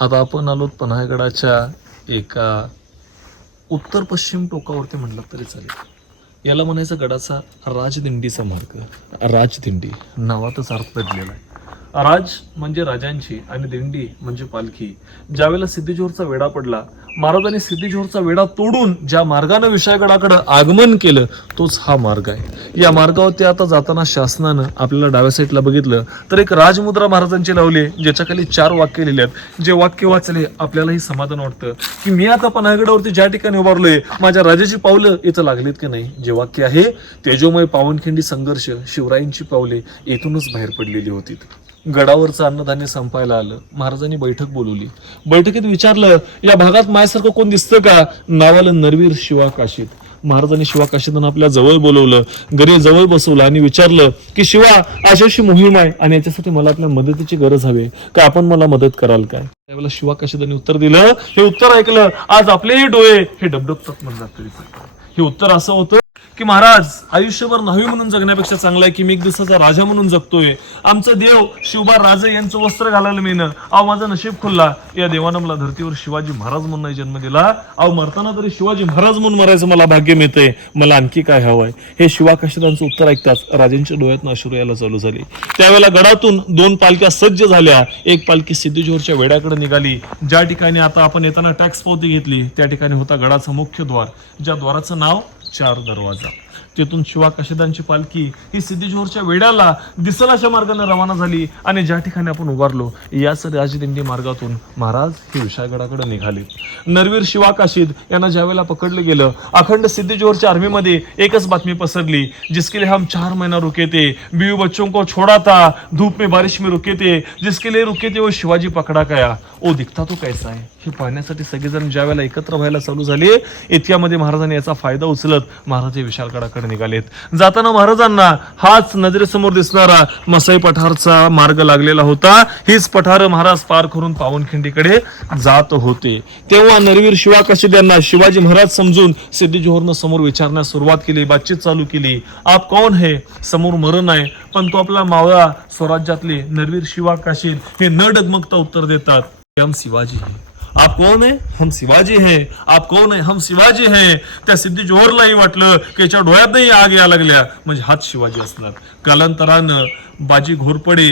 आता आपण आलो पन्हाळगडाच्या एका उत्तर पश्चिम टोकावरती म्हटलं तरी चालेल. याला म्हणायचं गडाचा राजदिंडीचा मार्ग. राजदिंडी. नावातच अर्थ पडलेला आहे. राज म्हणजे राजांची आणि दिंडी म्हणजे पालखी. ज्यावेळेला सिद्धीजोरचा वेढा पडला महाराजांनी सिद्धीजोरचा वेढा तोडून ज्या मार्गानं विशाळगडाकडे आगमन केलं तोच हा मार्ग आहे. या मार्गावरती आता जाताना शासनानं आपल्याला डाव्या साईडला बघितलं तर एक राजमुद्रा महाराजांची लावली ज्याच्याखाली चार वाक्य लिहिले आहेत जे वाक्य वाचले आपल्यालाही समाधान वाटतं. की मी आता पन्हाळगडावरती ज्या ठिकाणी उभारलोय माझ्या राजाची पावलं इथं लागलीत की नाही? जे वाक्य आहे तेजोमय पावनखिंडी संघर्ष शिवरायांची पावले येथूनच बाहेर पडलेली होती गडावरचं अन्नधान्य संपायला आलं. महाराजांनी बैठक बोलवली. बैठकीत विचारलं या भागात माझ्यासारखं कोण दिसतं का? नावाला नरवीर शिवा काशीत महाराजांनी शिवा काशीदांना आपल्या जवळ बोलवलं घरी जवळ बसवलं आणि विचारलं की शिवा अशी अशी मोहीम आहे आणि याच्यासाठी मला आपल्या मदतीची गरज हवी का आपण मला मदत कराल काय? त्यावेळेला शिवा काशीदांनी उत्तर दिलं हे उत्तर ऐकलं आज आपलेही डोळे हे डबडबतात म्हणतात तरी हे उत्तर असं होतं की महाराज आयुष्यभर न्हावी म्हणून जगण्यापेक्षा चांगलं आहे की मी एक दिवसाचा राजा म्हणून जगतोय. आमचं देव शिवबा राजे यांचं वस्त्र घालायला मिळणं अहो माझा नशीब खुलला. या देवानं मला धर्तीवर शिवाजी महाराज म्हणून नाही जन्म दिला. अहो मरताना तरी शिवाजी महाराज म्हणून मरायचं मला भाग्य मिळतंय. मला आणखी काय हवंय? हे शिवाकाशिदांचं उत्तर ऐकताच राजांच्या डोळ्यात अश्रू यायला चालू झाली. त्यावेळेला गडातून दोन पालख्या सज्ज झाल्या. एक पालखी सिद्धीजोरच्या वेड्याकडे निघाली. ज्या ठिकाणी आता आपण येताना टॅक्स पावती घेतली त्या ठिकाणी होता गडाचा मुख्य द्वार. ज्या द्वाराचं नाव चार दरवाजा. तिथून शिवा काशीदांची पालखी ही सिद्धीजोहरच्या वेड्याला दिसलाच्या मार्गाने रवाना झाली आणि ज्या ठिकाणी आपण उभारलो याच राजदिंडी मार्गातून महाराज हे विशाळगडाकडे निघाले. नरवीर शिवा काशीद यांना ज्यावेळेला पकडलं गेलं अखंड सिद्धीजोहरच्या आर्मीमध्ये एकच बातमी पसरली जिसके लिए हम चार महिना रुके थे बीवी बच्चों को छोड़ा था धूप में बारिश में रुके थे जिसके लिए रुके थे वो शिवाजी पकडा गया. ओ दिखता तो कैसा आहे हे पाहण्यासाठी सगळेजण ज्या वेळेला एकत्र व्हायला चालू झाले इतक्यामध्ये महाराजांनी याचा फायदा उचलत महाराज हे विशाळगडाकडे निघालेत. जाताना महाराजांना हाच नजरेसमोर दिसणारा मसाई पठारचा मार्ग लागलेला होता. हीच पठार महाराज पार करून पावनखिंडीकडे जात होते. तेव्हा नरवीर शिवा काशीद यांना शिवाजी महाराज समजून सिद्धी जोहरनं समोर विचारण्यास सुरुवात केली बातचीत चालू केली. आप कौन है? समोर मरण आहे. पण तो आपला मावळा स्वराज्यातले नरवीर शिवा काशीद हे न डगमगता उत्तर देतात. एम शिवाजी आप कौन है? हम शिवाजी हैं। आप कौन आहे हम शिवाजी हैं। त्या सिद्धी जोहरलाही वाटलं की याच्या डोळ्यातही आग या लागल्या. म्हणजे हात शिवाजी असणार. कालांतरानं बाजी घोरपडे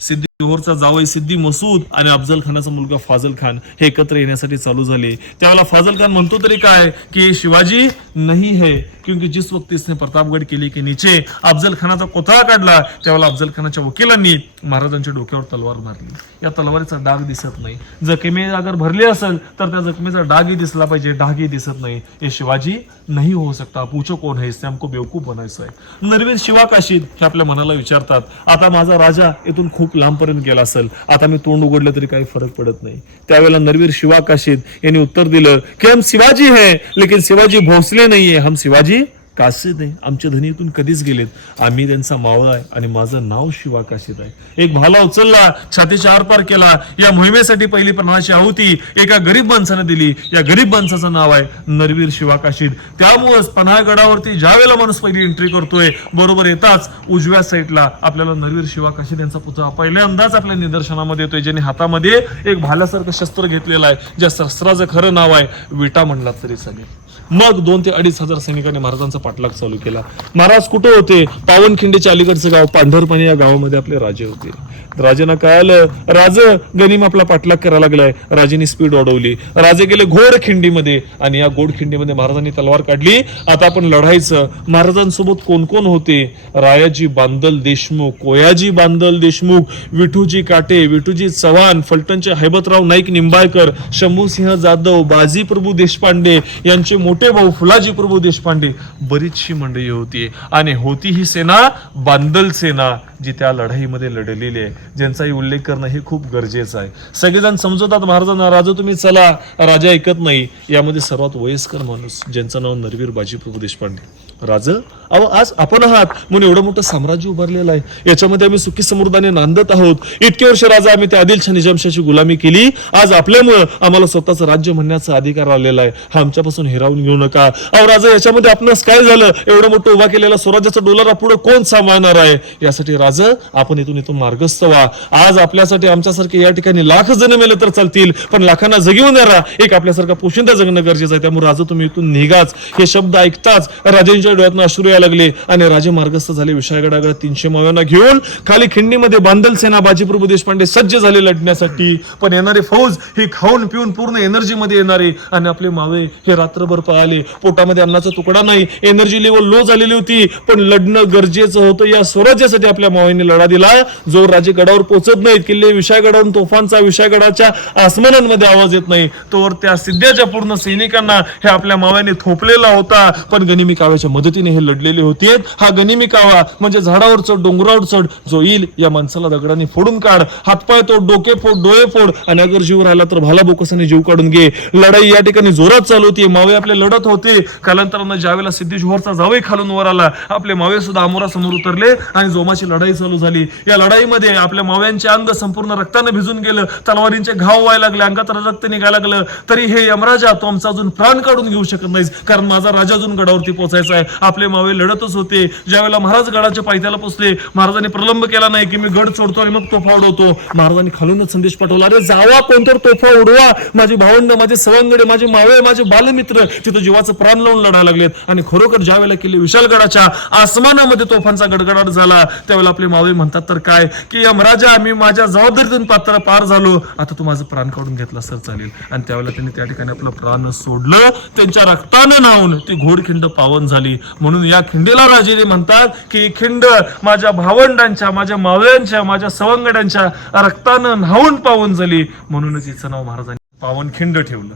सिद्धी जोहरचा जावई सिद्धी मसूद आणि अफजल खानाचा मुलगा फाजल खान हे एकत्र येण्यासाठी चालू झाले. त्यावेळेला फाजल खान म्हणतो तरी काय? की शिवाजी नाही है क्योंकि जिस वक्त इसने प्रतापगड केली की नीचे अफजल खानाचा कोथळा काढला त्यावेळेला अफजल खानाच्या वकिलांनी महाराजांच्या डोक्यावर तलवार मारली. या तलवारीचा डाग दिसत नाही. जखमी अगर भरली असेल तर त्या जखमीचा डागही दिसला पाहिजे डागही दिसत नाही. हे शिवाजी नाही होऊ शकता. पूछो कोण है? इसने हमको बेवकूफ बनायचं आहे. नरवीर शिवा काशीद हे आपल्या मनाला विचारतात आता माझा राजा इथून खूप लांबपर्यंत गेला असेल आता मी तोंड उघडलं तरी काही फरक पडत नाही. त्यावेळेला नरवीर शिवा काशीद यांनी उत्तर दिलं की हम शिवाजी है लेकिन शिवाजी भोसले नाहीये हम शिवाजी काशीद आहे. आमच्या धनीतून कधीच गेलेत. आम्ही त्यांचा मावळा आहे आणि माझं नाव शिवा काशीद आहे. एक भाला उचलला छातीच्या आरपार केला. या मोहिमेसाठी पहिली प्राणाची आहुती एका गरीब माणसानं दिली. या गरीब माणसाचं नाव आहे नरवीर शिवा काशीद त्यामुळेच पन्हाळगडावरती ज्या वेळेला माणूस पहिली एंट्री करतोय बरोबर येताच उजव्या साईडला आपल्याला नरवीर शिवा काशीद यांचा पुतळा पहिल्यांदाच आपल्या निदर्शनामध्ये येतोय ज्याने हातामध्ये एक भाल्यासारखं शस्त्र घेतलेलं आहे ज्या शस्त्राचं खरं नाव आहे विटा म्हणला तरी चालेल. मग दोन ते अडीच हजार सैनिकांनी महाराजांचा पाठलाग चालू केला. महाराज कुठे होते? पावनखिंडीच्या अलीकडचं गाव पांढरपणी या गावामध्ये आपले राजे होते. राजांना कळालं राज गनिम आपला पाठलाग करायला लागलाय. राजेने स्पीड वाढवली. राजे गेले घोड खिंडीमध्ये आणि या गोड खिंडीमध्ये महाराजांनी तलवार काढली. आता आपण लढायचं. महाराजांसोबत कोण कोण होते? रायाजी बांदल देशमुख कोयाजी बांदल देशमुख विठूजी काटे विठूजी चव्हाण फलटणचे हैबतराव नाईक निंबाळकर शंभूसिंह जाधव बाजी प्रभू देशपांडे यांचे मोठे भाऊ फुलाजी प्रभू देशपांडे. बरीचशी मंडळी होती. आणि होती ही सेना बांदल सेना. जी त्या लढाईमध्ये लढलेली आहे ज्यांचाही उल्लेख करणं हे खूप गरजेचं आहे. सगळेजण समजवतात महाराजांना राजा तुम्ही चला राजा ऐकत नाही. यामध्ये सर्वात वयस्कर माणूस ज्यांचं नाव नरवीर बाजीप्रभू देशपांडे. राज? अहो आज आपण आहात. म्हणून एवढं मोठं साम्राज्य उभारलेलं आहे. याच्यामध्ये आम्ही सुखी समृद्धाने नांदत आहोत. इतके वर्ष राजा आम्ही त्या आदिलशा निजामशाची गुलामी केली. आज आपल्यामुळं आम्हाला स्वतःचं राज्य म्हणण्याचा अधिकार आलेला आहे. हा आमच्यापासून हिरावून घेऊ नका. अहो राजा याच्यामध्ये आपणास काय झालं? एवढं मोठं उभा केलेला स्वराज्याचा डोलारा पुढे कोण सांभाळणार आहे? यासाठी राजा आपण इथून इथून मार्गस्थ व्हा. आज आपल्यासाठी आमच्यासारखे या ठिकाणी लाख जण मेले तर चालतील पण लाखांना जगवून द्या एक आपल्यासारखा पोशिंदा जगणं गरजेचं आहे. त्यामुळे राजा तुम्ही इथून निघाच. हे शब्द ऐकताच राजांच्या डोळ्यातून अश्रू यायला लागले आणि राजे मार्गस्थ झाले. विशाळगडाकडे तीनशे माव्यांना घेऊन खाली खिंडीमध्ये बांधल सेना बाजीप्रभू देशपांडे सज्ज झाले लढण्यासाठी. पण येणारे फौज ही खाऊन पिऊन पूर्ण एनर्जी मध्ये येणारे आणि आपले मावे हे रात्रभर पळाले. पोटामध्ये अन्नाचा तुकडा नाही. एनर्जी लेवल लो झालेली होती. पण लढणं गरजेचं होतं. या स्वराज्यासाठी आपल्या मावेने लढा दिला. जो राजे गडावर पोहोचत नाहीत. किल्ले विशाळगडावरून तोफांचा विशाळगडाच्या आसमानांमध्ये आवाज येत नाही. तोवर त्या सिद्ध्याच्या पूर्ण सैनिकांना हे आपल्या माव्याने थोपलेला होता. पण गनिमी काव्याच्या मदतीने हे लढलेले होते. हा गनिमी कावा म्हणजे झाडावर चढ डोंगरावर चढ जो येईल या माणसाला दगडाने फोडून काढ. हातपाय तोड डोके फोड डोळे फोड. आणि अगर जीव राहिला तर भाला बोकसाने जीव काढून घे. लढाई या ठिकाणी जोरात चालू होती. मावे आपले लढत होते. कालांतरानं ज्यावेळेला सिद्धेश्वरचा जावई खालून वर आला आपले मावे सुद्धा समोर उतरले आणि जोमाची लढाई चालू झाली. या लढाईमध्ये आपल्या माव्यांचे अंग संपूर्ण रक्तानं भिजून गेलं. तलवारींचे घाव व्हायला लागले. अंगात रक्त निघायला लागलं. तरी हे यमराजा तो आमचा अजून प्राण काढून घेऊ शकत नाहीस कारण माझा राजा अजून गडावरती पोहोचायचा आहे. आपले मावे लढतच होते. ज्यावेळेला महाराज गडाच्या पायथ्याला पोचले महाराजांनी प्रलंब केला नाही की मी गड सोडतो आणि मग तोफा उडवतो. महाराजांनी खालूनच संदेश पाठवला अरे जावा कोणतर तोफा उडवा. माझी भावंड माझे सवंगडे माझे मावे माझे बालमित्र तिथं जीवाचं प्राण लावून लढायला लागलेत. आणि खरोखर ज्या वेळेला केले विशालगडाच्या आसमानामध्ये तोफांचा गडगडाट झाला त्यावेळेला आपले मावे म्हणतात तर काय? की यमराजा मी माझ्या जबाबदारीतून पात्र पार झालो. आता तू माझं प्राण काढून घेतला सर चालेल. आणि त्यावेळेला त्यांनी त्या ठिकाणी आपलं प्राण सोडलं. त्यांच्या रक्तानं नाहून ती घोडखिंड पावन झाली. म्हणून या खिंडीला राजेने म्हणतात की खिंड माझ्या भावंडांच्या माझ्या मावळ्यांच्या माझ्या सवंगड्यांच्या रक्तानं न्हावून पावन झाली. म्हणूनच हिचं नाव महाराजांनी पावन खिंड ठेवलं.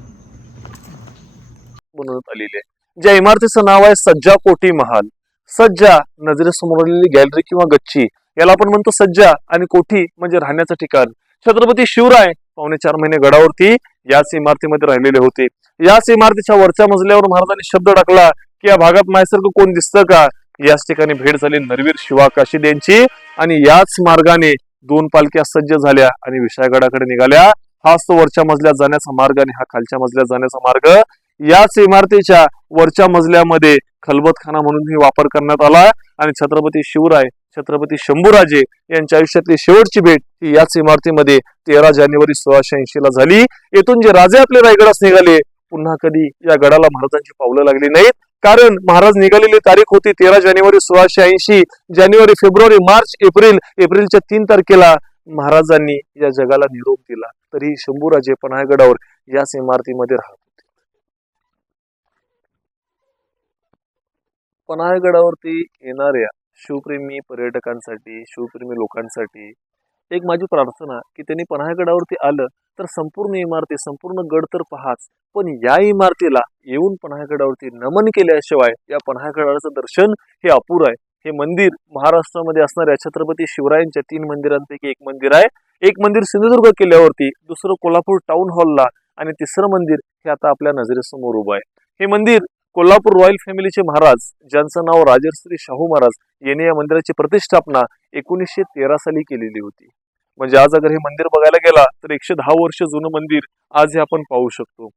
बनवण्यात आलेली आहे. ज्या इमारतीचं नाव आहे सज्जा कोठी महाल. सज्जा नजरेसमोर आलेली गॅलरी किंवा गच्ची याला आपण म्हणतो सज्जा आणि कोठी म्हणजे राहण्याचं ठिकाण. छत्रपती शिवराय पावणे चार महिने गडावरती याच इमारतीमध्ये राहिलेले होते. याच इमारतीच्या वरच्या मजल्यावर महाराजांनी शब्द टाकला की या भागात मायसर्ग कोण दिसतं का? याच ठिकाणी भेट झाली नरवीर शिवा काशीद यांची आणि याच मार्गाने दोन पालख्या सज्ज झाल्या आणि विशाळगडाकडे निघाल्या. हाच तो वरच्या मजल्यात जाण्याचा मार्ग आणि हा खालच्या मजल्यात जाण्याचा मार्ग. याच इमारतीच्या वरच्या मजल्यामध्ये खलबतखाना म्हणूनही वापर करण्यात आला आणि छत्रपती शिवराय छत्रपती शंभूराजे यांच्या आयुष्यातली शेवटची भेट ही याच इमारतीमध्ये तेरा जानेवारी सोळाशे ऐंशी ला झाली. येथून जे राजे आपले रायगडास निघाले पुन्हा कधी या गडाला महाराजांची पावलं लागली नाहीत. कारण महाराज निघालेली तारीख होती तेरा जानेवारी सोळाशे ऐंशी जानेवारी फेब्रुवारी मार्च एप्रिल. एप्रिलच्या तीन तारखेला महाराजांनी या जगाला निरोप दिला. तरी शंभूराजे पन्हाळगडावर याच इमारतीमध्ये राहत होते. पन्हाळगडावरती येणाऱ्या शिवप्रेमी पर्यटकांसाठी शिवप्रेमी लोकांसाठी एक माझी प्रार्थना की त्यांनी पन्हाळगडावरती आलं तर संपूर्ण इमारती संपूर्ण गड तर पहाच. पण या इमारतीला येऊन पन्हाळगडावरती नमन केल्याशिवाय या पन्हाळगडाचं दर्शन हे अपुरं आहे. हे मंदिर महाराष्ट्रामध्ये असणाऱ्या छत्रपती शिवरायांच्या तीन मंदिरांपैकी एक मंदिर आहे. एक मंदिर सिंधुदुर्ग किल्ल्यावरती दुसरं कोल्हापूर टाउन हॉलला आणि तिसरं मंदिर हे आता आपल्या नजरेसमोर उभं आहे. हे मंदिर कोल्हापूर रॉयल फॅमिलीचे महाराज ज्यांचं नाव राजर्श्री शाहू महाराज यांनी या मंदिराची प्रतिष्ठापना एकोणीसशे तेरा साली केलेली होती. म्हणजे आज अगर हे मंदिर बघायला गेला तर एकशे दहा वर्ष जुनं मंदिर आज हे आपण पाहू शकतो.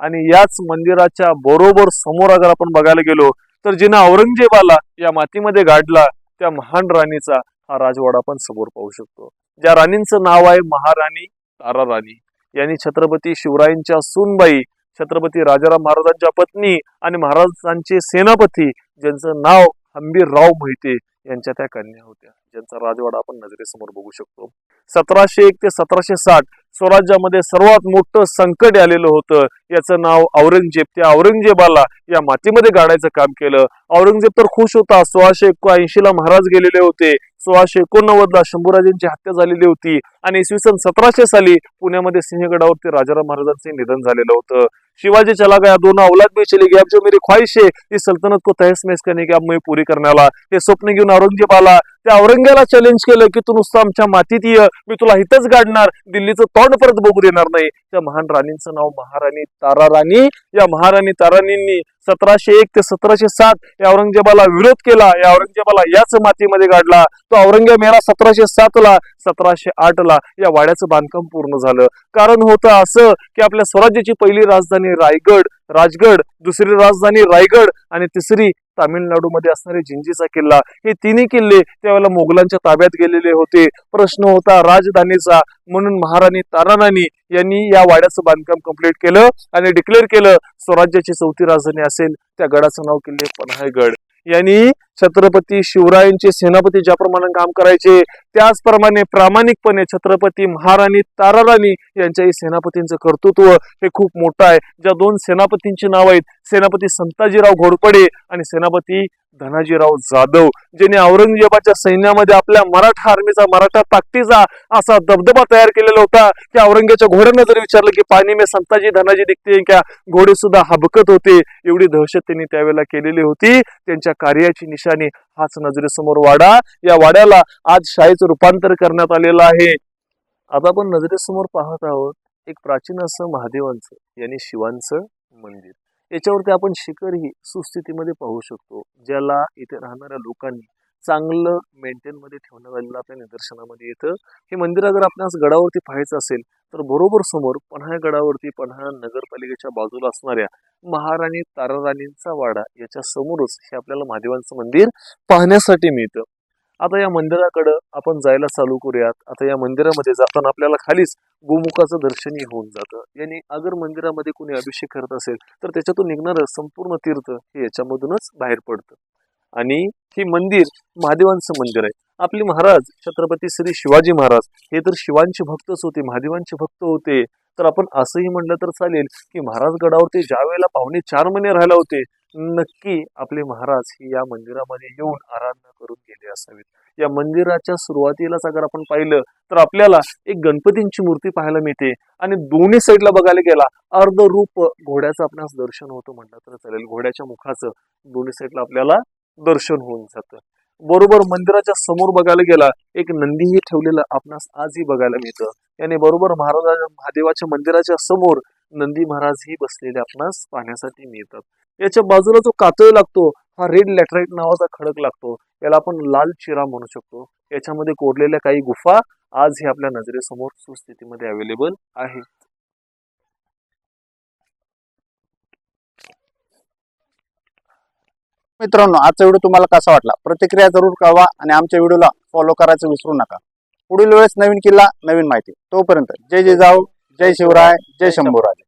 आणि याच मंदिराच्या बरोबर समोर अगर आपण बघायला गेलो तर जिनं औरंगजेबाला या मातीमध्ये गाडला त्या महान राणीचा हा राजवाडा आपण समोर पाहू शकतो. ज्या राणींचं नाव आहे महाराणी तारा राणी यांनी छत्रपती शिवरायांच्या सूनबाई छत्रपती राजाराम महाराजांच्या पत्नी आणि महाराजांचे सेनापती ज्यांचं नाव हंबीरराव मोहिते यांच्या त्या कन्या होत्या ज्यांचा राजवाडा आपण नजरेसमोर बघू शकतो. सतराशे एक ते सतराशे साठ स्वराज्यामध्ये सर्वात मोठं संकट आलेलं होतं. याचं नाव औरंगजेब. त्या औरंगजेबाला या मातीमध्ये गाडायचं काम केलं. औरंगजेब तर खुश होता. सोळाशे ऐंशी ला महाराज गेलेले होते. सोळाशे एकोणनव्वदला शंभूराजांची हत्या झालेली होती. आणि इसवी सन सतराशे साली पुण्यामध्ये सिंहगडावरती राजाराम महाराजांचे निधन झालेलं होतं. शिवाजी चला गया दोनों औलाद भी चली गया जो मेरी ख्वाहिश है इस सल्तनत को तहस महस करने की अब मैं करण्याला हे स्वप्न घेऊन औरंगजेब आला त्या औरंग्याला चॅलेंज केलं की तू नुसतं आमच्या मातीत ये मी तुला इथंच गाडणार दिल्लीचं तोंड परत बघू देणार नाही. त्या महान राणींचं नाव महाराणी तारा राणी या महाराणी ताराणींनी सतराशे एक ते सतराशे सात या औरंगजेबाला विरोध केला. या औरंगजेबाला याच मातीमध्ये गाडला. तो औरंगजेब मेला सतराशे सात ला सतराशे आठ ला. या वाड्याचं बांधकाम पूर्ण झालं. कारण होतं असं की आपल्या स्वराज्याची पहिली राजधानी रायगड राजगड दुसरी राजधानी रायगड आणि तिसरी तामिळनाडूमध्ये असणारे जिंजीचा किल्ला हे तिन्ही किल्ले त्यावेळेला मोगलांच्या ताब्यात गेलेले होते. प्रश्न होता राजधानीचा. म्हणून महाराणी ताराराणी यांनी या वाड्याचं बांधकाम कंप्लीट केलं आणि डिक्लेअर केलं स्वराज्याची चौथी राजधानी असेल. त्या गडाचं नाव किल्ले पन्हाळगड. यांनी छत्रपती शिवरायांचे सेनापती ज्याप्रमाणे काम करायचे त्याचप्रमाणे प्रामाणिकपणे छत्रपती महाराणी ताराराणी यांच्याही सेनापतींचं कर्तृत्व हे खूप मोठं आहे. ज्या दोन सेनापतींची नाव आहेत सेनापती संताजीराव घोडपडे आणि सेनापती धनाजीराव जाधव ज्यांनी औरंगजेबाच्या सैन्यामध्ये आपल्या मराठा आर्मीचा मराठा ताकदीचा असा दबदबा तयार केलेला होता की औरंगजेबाच्या घोड्यानं जर विचारलं की पाणी मे संताजी धनाजी दिखते क्या? घोडे सुद्धा हबकत होते. एवढी दहशत त्यांनी त्यावेळेला केलेली होती. त्यांच्या कार्याची निशाणी हाच नजरेसमोर वाडा. या वाड्याला आज शाळेचं रूपांतर करण्यात आलेलं आहे. आता आपण नजरेसमोर पाहत आहोत एक प्राचीन असं महादेवांचं यांनी शिवांचं मंदिर. याच्यावरती आपण शिखरही सुस्थितीमध्ये पाहू शकतो ज्याला इथे राहणाऱ्या लोकांनी चांगलं मेंटेनमध्ये ठेवण्यात आलेलं आपल्या निदर्शनामध्ये येतं. हे मंदिर अगर आपणास गडावरती पाहायचं असेल तर बरोबर समोर पन्हाळ गडावरती पन्हाळ नगरपालिकेच्या बाजूला असणाऱ्या महाराणी ताराराणींचा वाडा याच्या समोरच हे आपल्याला महादेवांचं मंदिर पाहण्यासाठी मिळतं. आता या मंदिराकडं आपण जायला चालू करूयात. आता या मंदिरामध्ये जाताना आपल्याला खालीच गोमुखाचं दर्शनही होऊन जातं. याने अगर मंदिरामध्ये कोणी अभिषेक करत असेल तर त्याच्यातून निघणारं संपूर्ण तीर्थ हे याच्यामधूनच बाहेर पडतं. आणि हे मंदिर महादेवांचं मंदिर आहे. आपले महाराज छत्रपती श्री शिवाजी महाराज हे तर शिवांचे भक्तच होते महादेवांचे भक्त होते. तर आपण असंही म्हणलं तर चालेल की महाराज गडावरती ज्या वेळेला पाहुणे चार महिने राहिला होते नक्की आपले महाराज हे या मंदिरामध्ये येऊन आराधना करून गेले असावेत. या मंदिराच्या सुरुवातीलाच अगर आपण पाहिलं तर आपल्याला एक गणपतींची मूर्ती पाहायला मिळते आणि दोन्ही साईडला बघायला गेला अर्ध रूप घोड्याचं आपणास दर्शन होतं म्हटलं तर चालेल. घोड्याच्या मुखाचं दोन्ही साईडला आपल्याला दर्शन होऊन जातं. बरोबर मंदिराच्या समोर बघायला गेला एक नंदीही ठेवलेलं आपणास आजही बघायला मिळतं. याने बरोबर महाराजा महादेवाच्या मंदिराच्या समोर नंदी महाराज ही बसलेले आपणास पाहण्यासाठी मिळतात. याच्या बाजूला जो कातळ लागतो हा रेड लॅटराईट नावाचा खडक लागतो. याला आपण लाल चिरा म्हणू शकतो. याच्यामध्ये कोरलेल्या काही गुफा आज हे आपल्या नजरेसमोर सुस्थितीमध्ये अवेलेबल आहे. मित्रांनो आजचा व्हिडिओ तुम्हाला कसा वाटला? प्रतिक्रिया जरूर कळवा आणि आमच्या व्हिडिओला फॉलो करायचं विसरू नका. पुढील वेळेस नवीन किल्ला नवीन माहिती. तोपर्यंत जय जय जाऊ जय शिवराय जय शंभूराज.